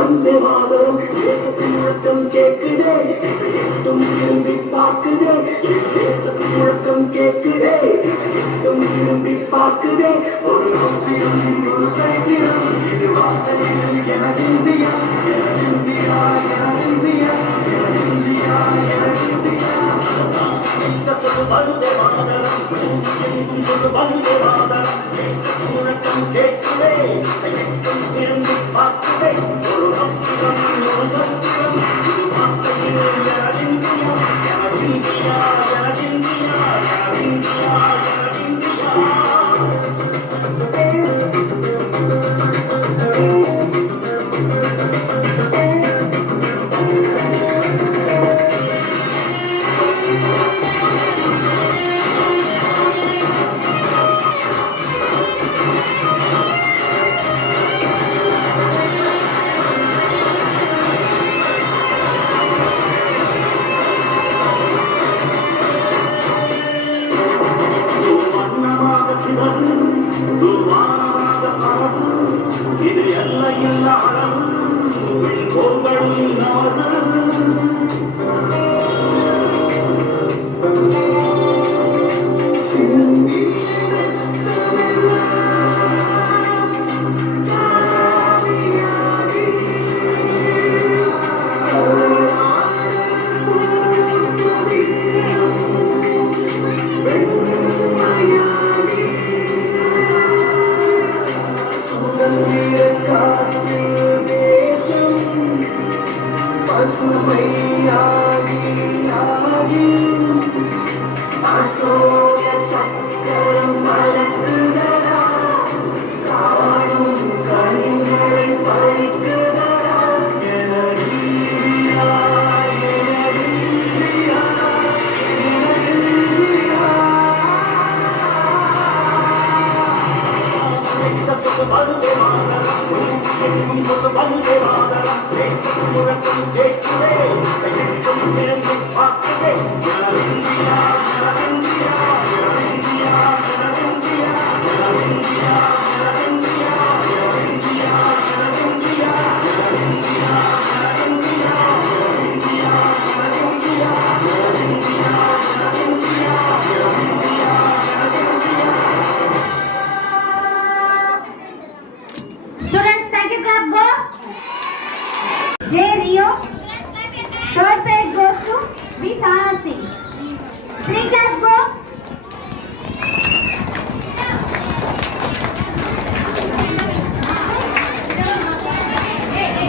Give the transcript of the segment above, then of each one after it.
வந்தே மாதரம் தேசத்தின் முழக்கம் கேட்குதே திசையெட்டும் திரும்பி பார்க்குதே தேசத்தின் முழக்கம் கேட்குதே திசையெட்டும் திரும்பி பார்க்குதே ஒரு நோக்கியம் ஒரு சைக்கியம் இது வார்த்தையில் எனது இந்தியா எனது இந்தியா எனது இந்தியா எனது இந்தியா எனது இந்தியா சொல்லு வந்தே மாதரம் சொல்லு வந்தே மாதரம் தேசத்தின் முழக்கம் கேட்குதே திசையெட்டும் திரும்பி பார்க்குதே ஒரு நோக்கியம் ஒரு சைக்கியம் இது வார்த்தையில் எனது இந்தியா எனது இந்தியா எனது இந்தியா எனது இந்தியா எனது இந்தியா இது எல்லையில் அளவு கோள்களில் நமது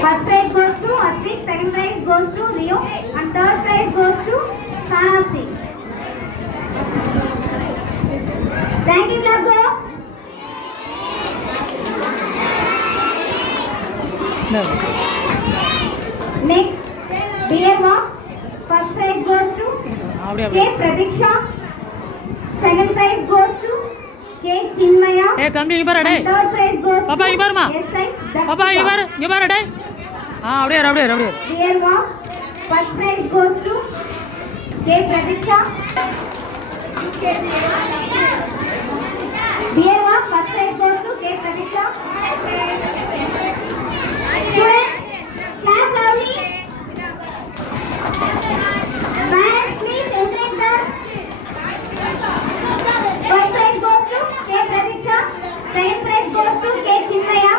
First prize goes to Atvik, second prize goes to Rio, and third prize goes to Sana Singh. Thank you, clap go. No. Next, beer walk. First prize goes to K. Pratiksha. Second prize goes to K. Chinmaya. Hey, தம்பி இங்க பாரு டேய். Third prize goes பாப்பா இங்க பாருமா. பாப்பா இங்க பாரு டேய். அப்படியே Beer walk. First prize goes to K. Pratiksha. Beer walk. First prize goes to K. Pratiksha. Students, clap loudly. Parents, please encourage them. First prize goes to K. Pratiksha. Second prize goes to K. Chinmaya.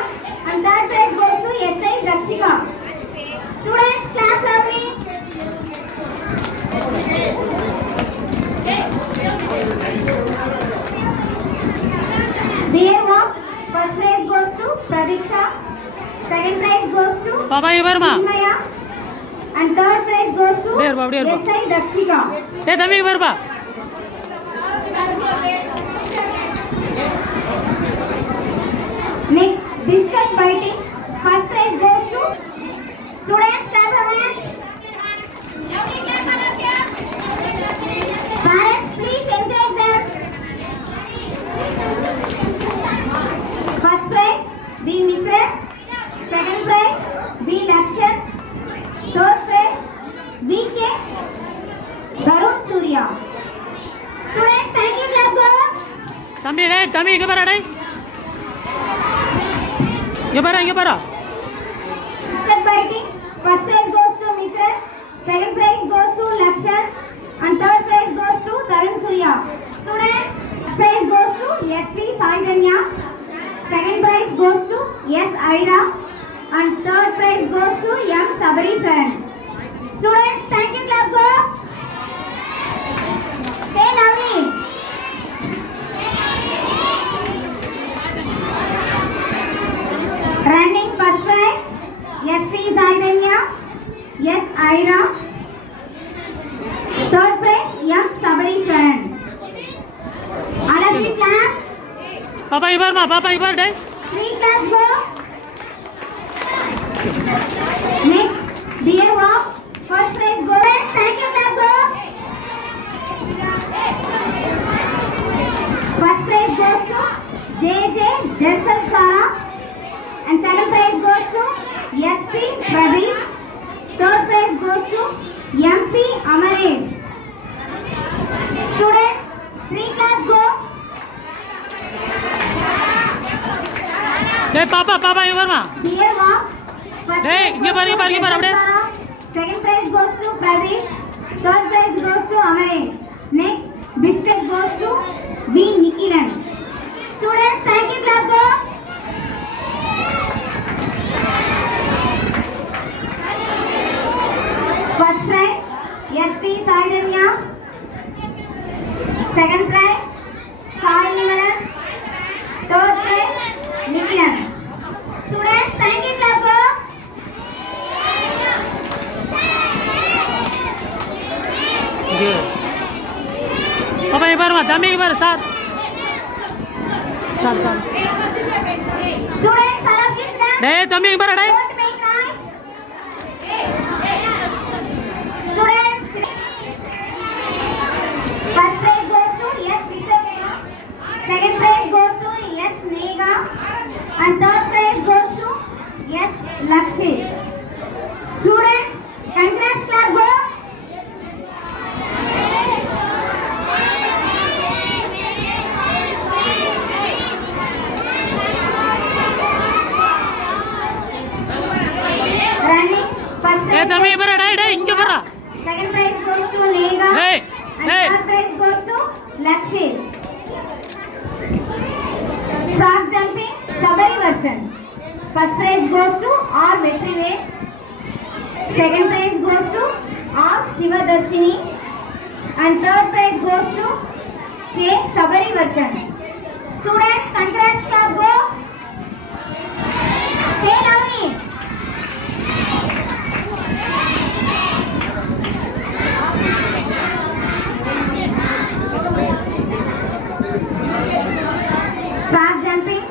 And third prize goes to S.I. Dakshika. Students, clap loudly. Beer walk. First prize goes to Pratiksha. Second prize goes to பாப்பா இங்க பாருமா. Chinmaya. And third prize goes to S.I. Dakshika. டேய் தம்பி இங்க பாருப்பா. Next, biscuit biting. First prize goes to students. Clap your hands. Parents, please encourage them. First prize B. Mitra. Second prize B. Lakshan. Third prize B. K. Varun Surya. Students, thank you, clap go. தம்பி இங்க பாரு டேய். இங்க பாரு Biscuit Ira. Third prize M. Sabariswaran. All of you clap. Papa ibar ma, Papa ibar dai. 3 claps go. Next, dear walk. First prize go. Second clap go. First prize goes to JJ Jersal Sara. And second prize goes to SP Pradeep. Third prize goes to MP Amaresh. Students, 3 claps go. Dai Papa ibar ma. Dear walk. First Hey, prize give her, goes to give her, give her, Jersal update. Sara. Second prize goes to Pradeep. Third prize goes to Amaresh. Next, biscuit goes to V. Nikilan. Students, thank you, clap go. First prize, SP Saidanya. Second prize, Sai Nimalan. Third prize, Nikilan. Students, thank you, clap go. Good. Papa ibar ma, Dami ibar sir. Sir. Students, all of you stand. Dai Dami ibar dai. Don't make noise. Students, first prize goes to S. Vishwakaya. Second prize goes to S. Nega. And third prize goes to S. Lakshmi. Students, congrats, clap go. Running, first Dai prize Dami ibar dai inge bara. second prize goes to Nega. Hey, And hey. third prize goes to Lakshmi. Frog jumping, Sabari version. First prize goes to R. Vetrive. Second prize goes to R. Shivadarshini. And third prize goes to K. Sabari version. Students, congrats, clap go. Say loudly. Frog jumping,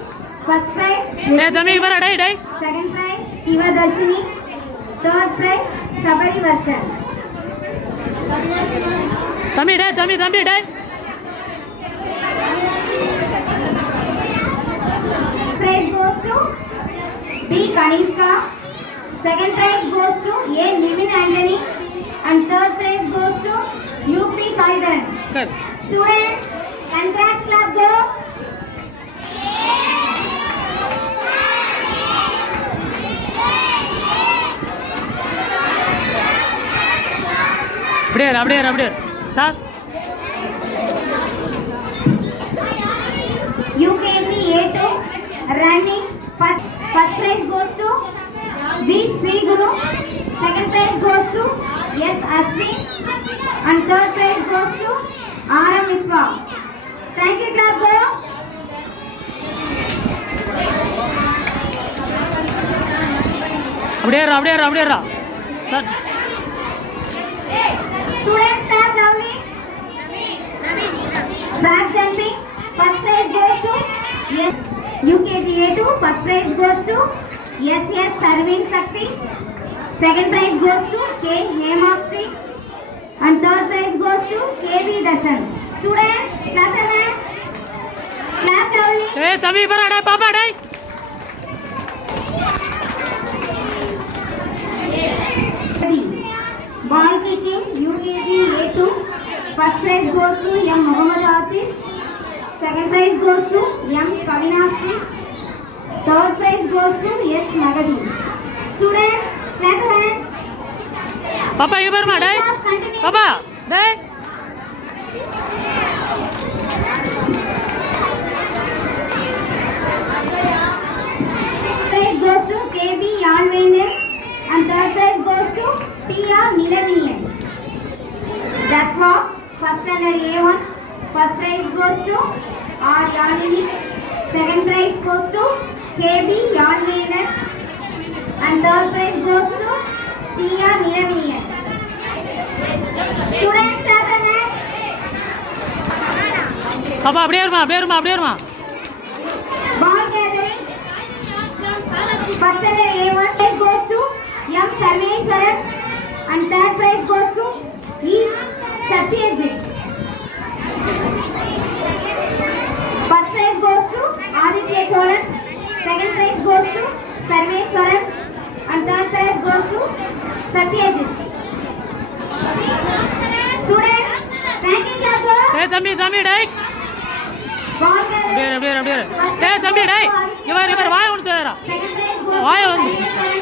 first prize. Dai Dami ibar dai. Second prize, Shiva Darshini. Third prize, Sabari version. Dami dai. Prize goes to B. Kanishka. Second prize goes to A. Nivin Anthony. And third prize goes to UP Saidhan. Good. Students, congrats, clap go. அப்படியே sir. UKG A2 running. First prize goes to B. Sri Guru. Second prize goes to S. Asmi. And third prize goes to RM Viswa. Thank you, clap go. அப்படியே sir. Students, clap loudly. Frog jumping. First prize goes to yes. UKG A2. First prize goes to SS Sarvin Sakti. Second prize goes to K. Hemastri. And third prize goes to KB Dasan. Students, clap your hands. Clap loudly. Dai Dami ibar dai Papa dai. Ball kicking, UKG A2. First prize goes to M. Muhammad Atif. Second prize goes to M. Kavinashri. Third prize goes to S. Nagadi. Students, clap your hands. Papa ibar ma dai. Continue. Papa dai. Prize goes to KB Yalvenen. And third prize goes to T.R. Nilamiyan. Duck walk, first standard A1. First prize goes to R. Yalini. Second prize goes to KB Yalvenen. And third prize goes to T.R. Nilamiyan. பாப்பா அப்படியே இருமா அப்படியே இருமா அப்படியே இருமா Ball gathering. First standard A1 prize goes to M. Sarveshwaran and third prize goes to E. Satyajit. First prize goes to Aditya Cholan. Second prize goes to Sarveshwaran and third prize goes to Satyajit. Students, thank you, Jago. டேய் தம்பி தம்பி டேய் Ball அப்படியே gathering. அப்படியே அப்படியே டேய் தம்பி டேய் இவர் வாய் ஒன்று செய்யறா Second prize goes Why to on? Sarveshwaran.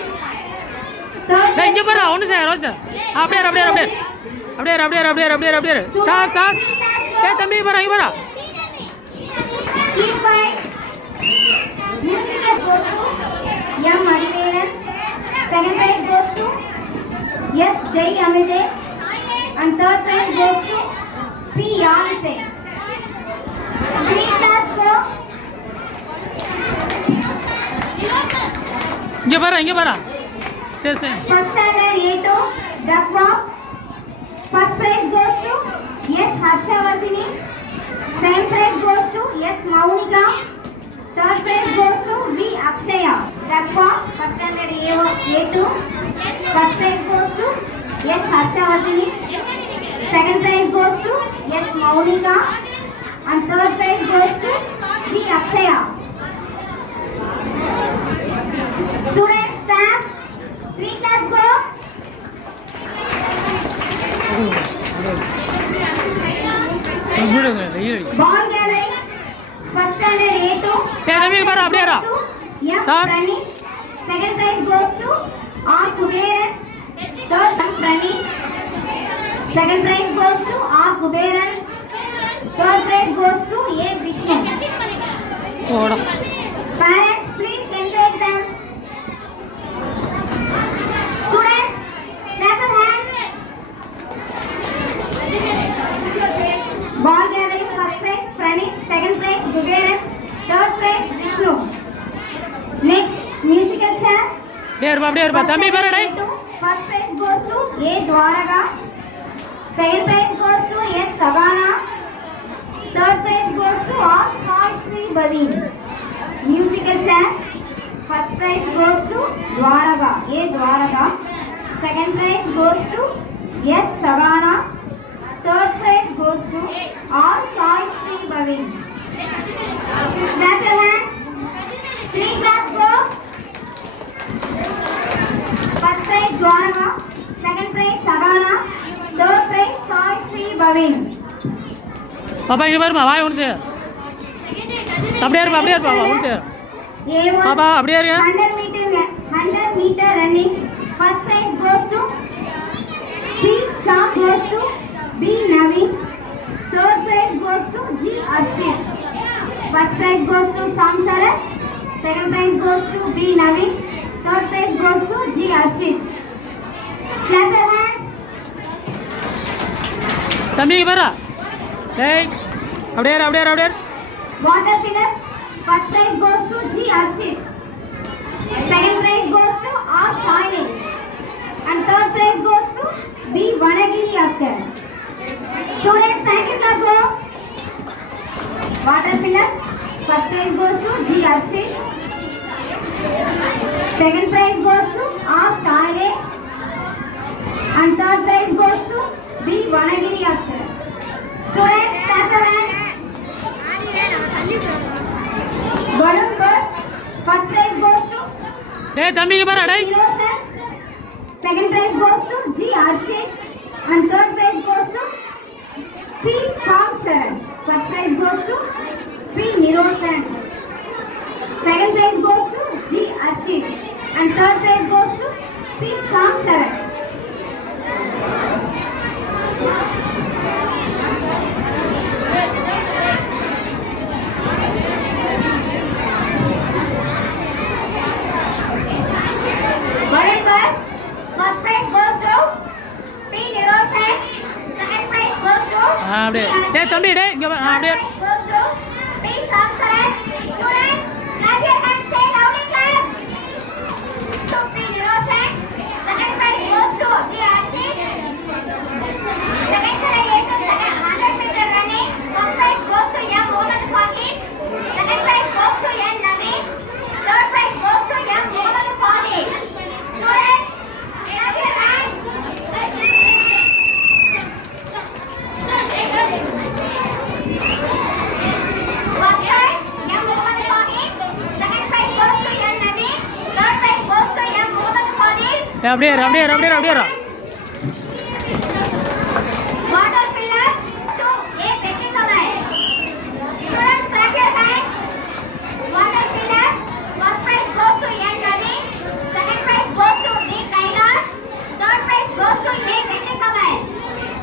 Third டேய் இங்கே பாரு ஒன்று செய்ய ரோஜா அப்படியே அப்படியே அப்படியே அப்படியே அப்படியே அப்படியே அப்படியே அப்படியே சார் சார் டேய் தம்பி பாரு இங்கே பாரு Keep by music goes to M. Adiveran. Second prize goes to S. Jai Amide. And third prize goes to P. Yanise. Three class go. இங்கே பாரு சரி சரி First standard A2 duck walk. First prize goes to S. Harshavardhini. Second prize goes to S. Maunika. Third prize goes to V. Akshaya. Duck walk. First standard A2. First prize goes to S. Harshavardhini. Second prize goes to S. Maunika. And third prize goes to V. Akshaya. Students, staff, 3 class go. விடுங்க வெயில் Ball gathering. First standard A2. டேய் தம்பி பாரு அப்படியே ரா M. Sir. Prani. Second prize goes to R. Kuberan. Third M. Prani. Second prize goes to R. Kuberan. Third prize goes to A. Vishnu. போடா Parents, please encourage them. Students, clap your hands. Ball gathering. First prize Pranit. Second prize Kuberan. Third prize Vishnu. Next, musical chair. அப்படியே இருப்பா தம்பி பாரு டேய் First prize goes to A. Dwaraka. Second prize goes to S. Savana. Third prize goes to R. Sai Sri Bhavin. Musical chair. First prize goes to Dwaraka. A. Dwaraka. Second prize goes to S. Savana. Third prize goes to R. Sai Sri Bhavin. Clap your hands. 3 class go. First prize Dwaraka, second prize Savana, third prize Sai Sri Bhavin. பாப்பா இங்கே பாருமா வாய் ஒன்று செய்ய அப்படியே இருப்பா ஒன்று செய்ய A1 பாப்பா அப்படியே இருங்க 100 meter running. First prize goes to P. Shah goes to B. Naveen. Third prize goes to G. Arshit. First prize goes to Sham Sharat. Second prize goes to B. Naveen. Third prize goes to G. Arshit. Clap your hands. தம்பி இங்கே பாரு டேய் அப்படியே Water pillar. First prize goes to G. Arshit. Second prize goes to R. Shailesh. And third prize goes to B. Vanagiri Askar. Students, thank you, Prabhu. Water pillar. First prize goes to G. Arshit. Second prize goes to R. Shailesh. And third prize goes to B. Vanagiri Askar. Students, clap your hands. Balloon burst. First prize goes to டேய் தம்பி இங்கே பாரு டேய் Nirosan. Second prize goes to G. Arshit. And third prize goes to P. Sham Sharan. First prize goes to P. Nirosan. Second prize goes to G. Arshit. And third prize goes to P. Sham Sharan. Balloon burst. First prize goes to P. Nirosan. Second prize goes to அப்படியே டேய் தம்பி டேய் இங்கே பாரு அப்படியே goes to P. Sham Sharan. Students, clap your hands, say loudly clap. To P. Nirosan. Second prize goes to G. Arshit. Second standard A2 100 meter running. First prize goes to M. அப்படியே இரு, அப்படியே இரு, அப்படியே இரு, அப்படியே இரு. Water pillar to A Betty Kamal. Students, clap your hands. Water pillar. First prize goes to N Ravi. Second prize goes to D Kailash. Third prize goes to A Betty Kamal.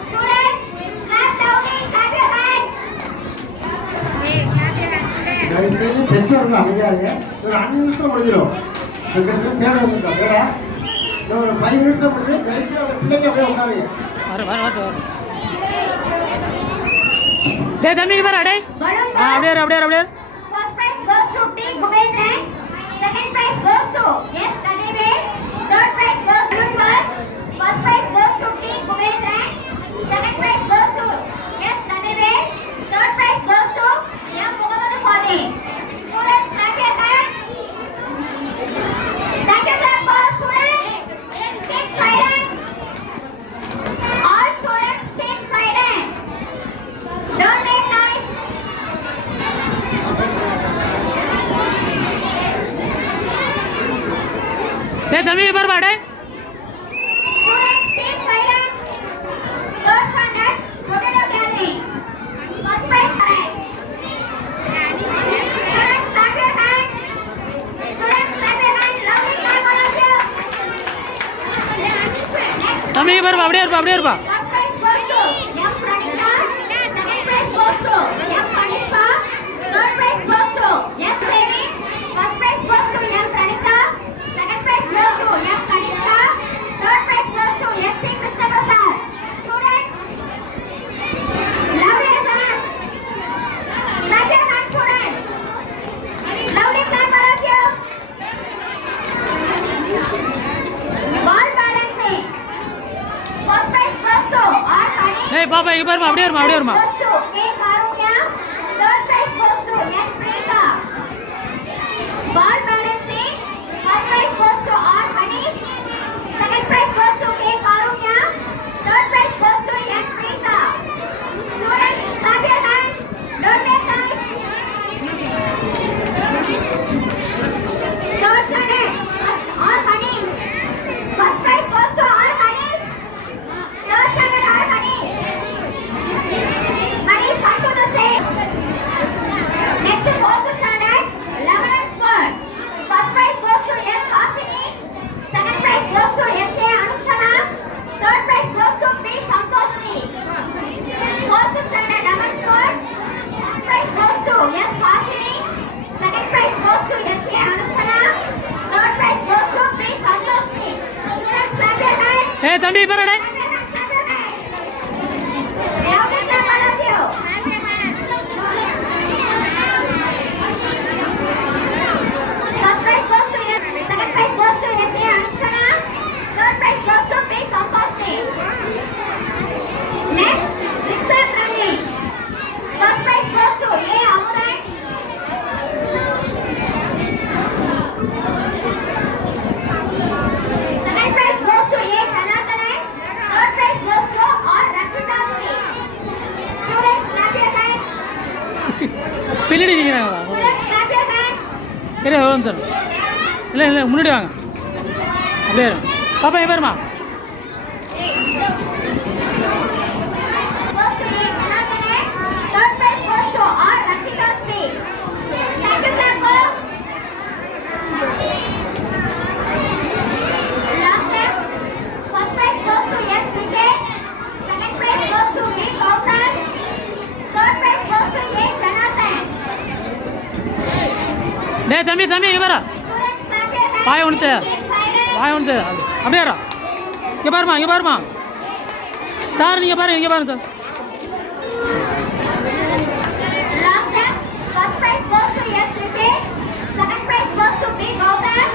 Students, clap loudly. Clap your hands. தயவுசெய்து பெற்றோர்கள் அமைதியாக ஒரு 5 நிமிஷம் முடிஞ்சிடும். அதுக்கு தேவை வந்துட்டா வேடா ஒரு 5 நிமிஷம் முடிஞ்சு தயவுசெய்து அவங்க பிள்ளைங்க போய் உட்காருங்க. வர டேய் தம்பி இங்க பாரு டேய். அப்படியே இரு, அப்படியே இரு, அப்படியே இரு. First prize goes to T Gubendran. Second prize goes to S Tanivel. Third prize goes to first. First prize goes to T Gubendran. Second prize goes to S Tanivel. Third prize goes to M Muhammad Fadi. Students, clap your hands. Thank you, clap for students. Keep silent. All students keep silent. Don't make noise. டேய் தம்பி இங்க பாரு டேய். Students, keep silent. Third standard, potato gathering. First prize correct. Students, clap your hands. Students, clap your hands. Loudly clap all of you. Next, தம்பி இங்க பாரு அப்படியே இருப்பா, அப்படியே இருப்பா. first prize goes to M. Pranita. Second prize goes to M. Kanishka. Third prize goes to S. Devi. First prize goes to M. Pranita. Second prize goes to M. Kanishka. Third prize goes to S. T. Krishna Prasad. Students, loudly clap. Clap your hands, students. Loudly clap all of you. Ball balancing. First prize goes to R. Honey. டேய் பாப்பா இங்க பாருமா, அப்படியே இருமா, அப்படியே இருமா. Goes to A. Karunya. Third prize goes to N. Preeta. Ball balancing. First prize goes to R. Hanish. Second prize goes to A. Karunya. Third prize goes to N. Preeta. Students, clap your hands. Don't make noise. Third standard, R. Hanish. First prize goes to R. Hanish. Third standard, R. Hanish. Hanish, come to the stage. Next, fourth standard, 11 and sport. First prize goes to S. Kashini. Second prize goes to S. A. Anukshana. Third prize goes to P. Santoshni. Fourth standard, 11 sport. First prize goes to S. Kashini. Second prize goes to S. A. Anukshana. Third prize goes to P. Santoshni. Students, clap your hands. டேய் தம்பி இங்க பாரு டேய். Clap your hands, clap your hands. Loudly clap all of you. Clap your hands. First prize goes to S. Second prize goes to S. A. Anukshana. Third prize goes to P. Santoshni. Next, zigzag running. First prize goes to A. Amudan. Second prize goes to A. Janardhanan. Third prize goes to R. Rakshita Sri. Students, clap your hands. பின்னாடி நிக்கிறாங்க. Students, clap your hands. இரு ஒரு நிமிஷம். இல்லை இல்லை முன்னாடி வாங்க. அப்படியே இரு. பாப்பா இங்க பாருமா. Goes to A. Janardhanan. Third prize goes to R. Rakshita Sri. Thank you, clap go. Last step. First prize goes to S. Vijay. Second prize goes to D. Kaushal. Third prize goes to A. Janardhan. டேய் தம்பி தம்பி இங்க பாரு. Students, clap your hands. வாய் ஒன்று sir. Keep silent. வாய் ஒன்று அப்படியே இரு. இங்க பாருமா, இங்க பாருமா. சார் நீங்க பாருங்க, இங்க பாருங்க sir. Long jump. First prize goes to S. Vijay. Second prize goes to B. Gautam.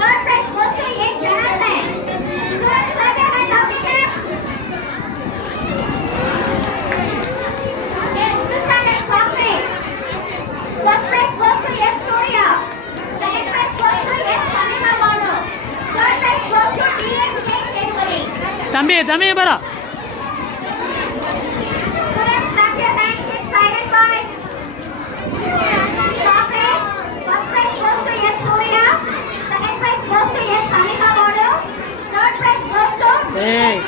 Third prize goes to A. Janardhan. Students, clap your hands. Loudly clap. Fifth standard software. First prize goes to S. Surya. Second prize goes to S. Samina Manu. Third prize goes to T. A. Vijay Senwari. தம்பி தம்பி இங்க பாரு. Students, clap your hands. Keep silent, boys. Software. First prize goes to S. Surya. Second prize goes to S. Samina Manu. Third ஏய்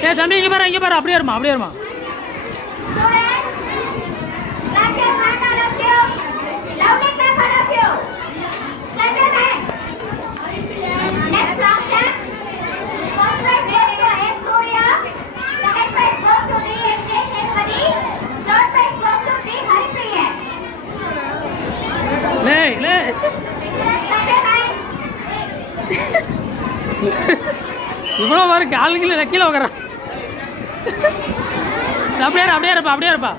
ஏய் தம்பி இங்கே பாரு அப்படியே இருமா லே இவ்வளோ வரும் ஆளுங்கள கீழே உட்கார அப்படியே இருப்பா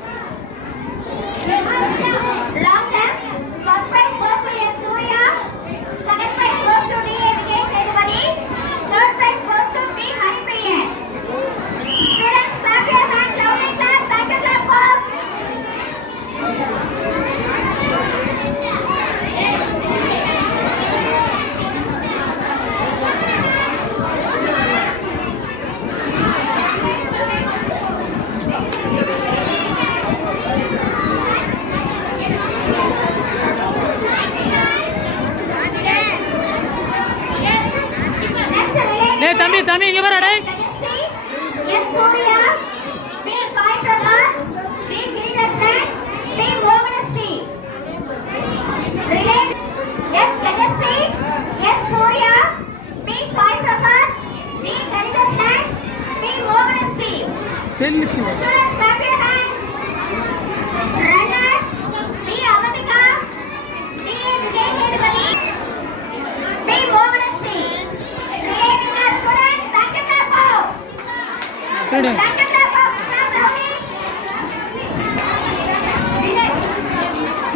தம்பி இங்கே பாரு டேய் செல்லுக்கு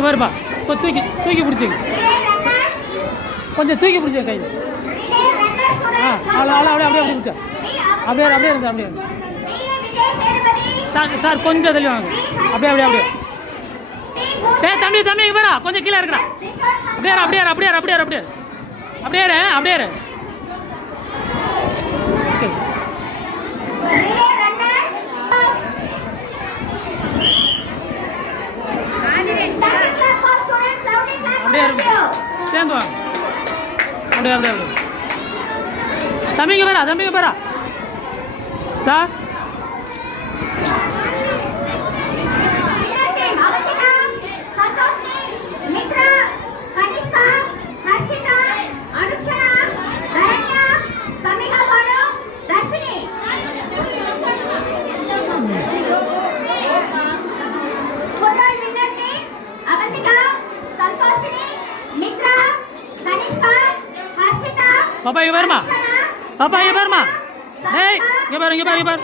பாருப்பா இப்போ தூக்கி பிடிச்சிங்க கொஞ்சம் தூக்கி பிடிச்சிங்க கையில் அப்படியே பிடிச்சா அப்படியே இருந்தா சார் கொஞ்சம் தள்ளி வாங்க அப்படியே தம்பி இங்கே பாரா கொஞ்சம் கீழே இருக்கிறா அப்படியே சேர்ந்து வாங்க அப்படியே தம்பிங்க பாரா sir Papa ibar ma. Hey, ibar.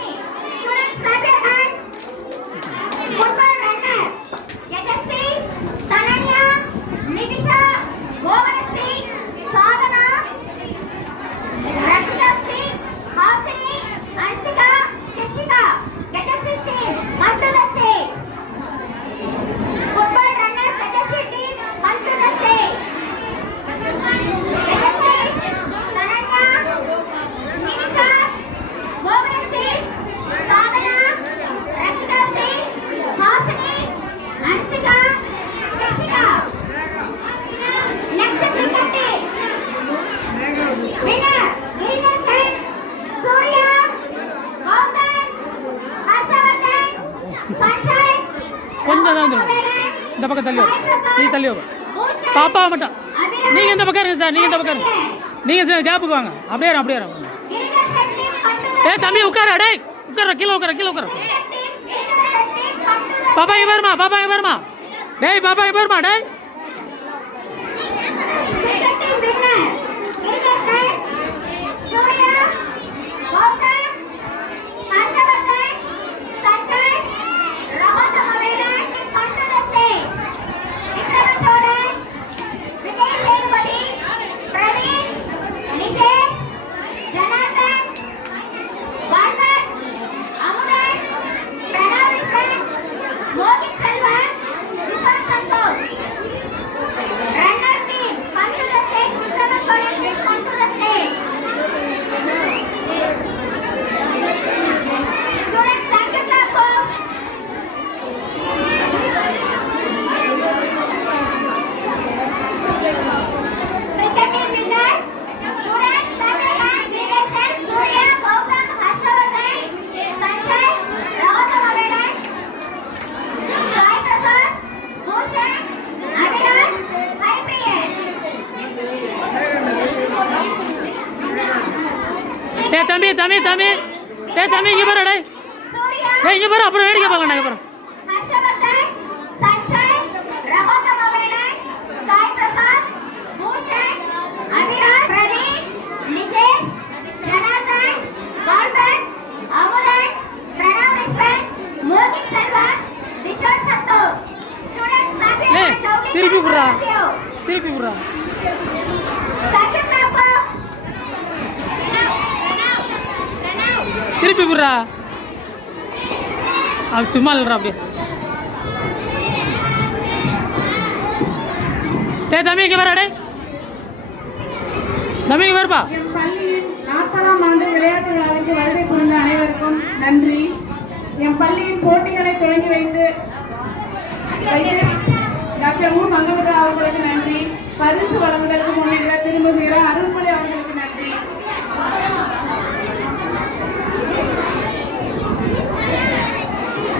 இந்த பக்கம் தள்ளி ಹೋಗು பாப்பா மட்டும் நீங்க இந்த பக்கம் இருங்க சார் நீங்க சார் கேப்புக்கு வாங்க அப்படியே ஏய் தம்பி உட்கார டேய் கீழே உட்கார பாப்பா இங்க வருமா டேய் பாப்பா இங்க வருமா டேய் டேய் தம்பி தம்பி தம்பி டேய் தம்பி இங்கே பாரு டேய் சூர்யா டேய் இங்கே பாரு அப்புறம் வேடிக்கை பார்க்கணும் இங்கே பாரு ஹர்ஷவர்தன் சஞ்சய் ரகோத்தம மேனன் சாய் பிரசாத் பூஷன் அபிராஜ் பிரதீப் நிகேஷ் ஜனார்தன் கார்பன் அமுதன் பிரணவ் விஸ்வன் மோகித் செல்வன் கிஷோர் சந்தோஷ் ஸ்டூடெண்ட்ஸ் மேப்பிங் ஏய் திருப்பி விடுறா திருப்பி விடுறா செகண்ட் மேப்பர் திருப்பி விடுறா அவன் சும்மா இல்லைடா அப்படியே டேய் தம்பி இங்கே பாரு டேய் தம்பி இங்கே பாருப்பா என் பள்ளியின் 40ஆம் ஆண்டு விளையாட்டு விழாவிற்கு வருகை புரிந்த அனைவருக்கும் நன்றி. என் பள்ளியின் போட்டிகளை துவங்கி வைத்து டாக்டர் மு மங்கமதா அவர்களுக்கு நன்றி. பரிசு வழங்குவதற்கு முன்னிலை திரும்புகிற அருள்மொழி அவர்களுக்கு நன்றி.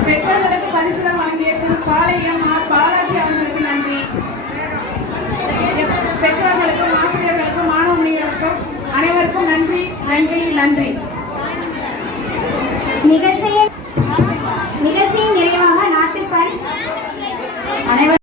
பெற்றோர்களுக்கு பரிசுகள் வழங்கிய திரு பாளையம் ஆர் பாலாஜி அவர்களுக்கு நன்றி. பெற்றோர்களுக்கும் ஆசிரியர்களுக்கும் மாணவர்களுக்கும் அனைவருக்கும் நன்றி நன்றி நன்றி. நிகழ்ச்சி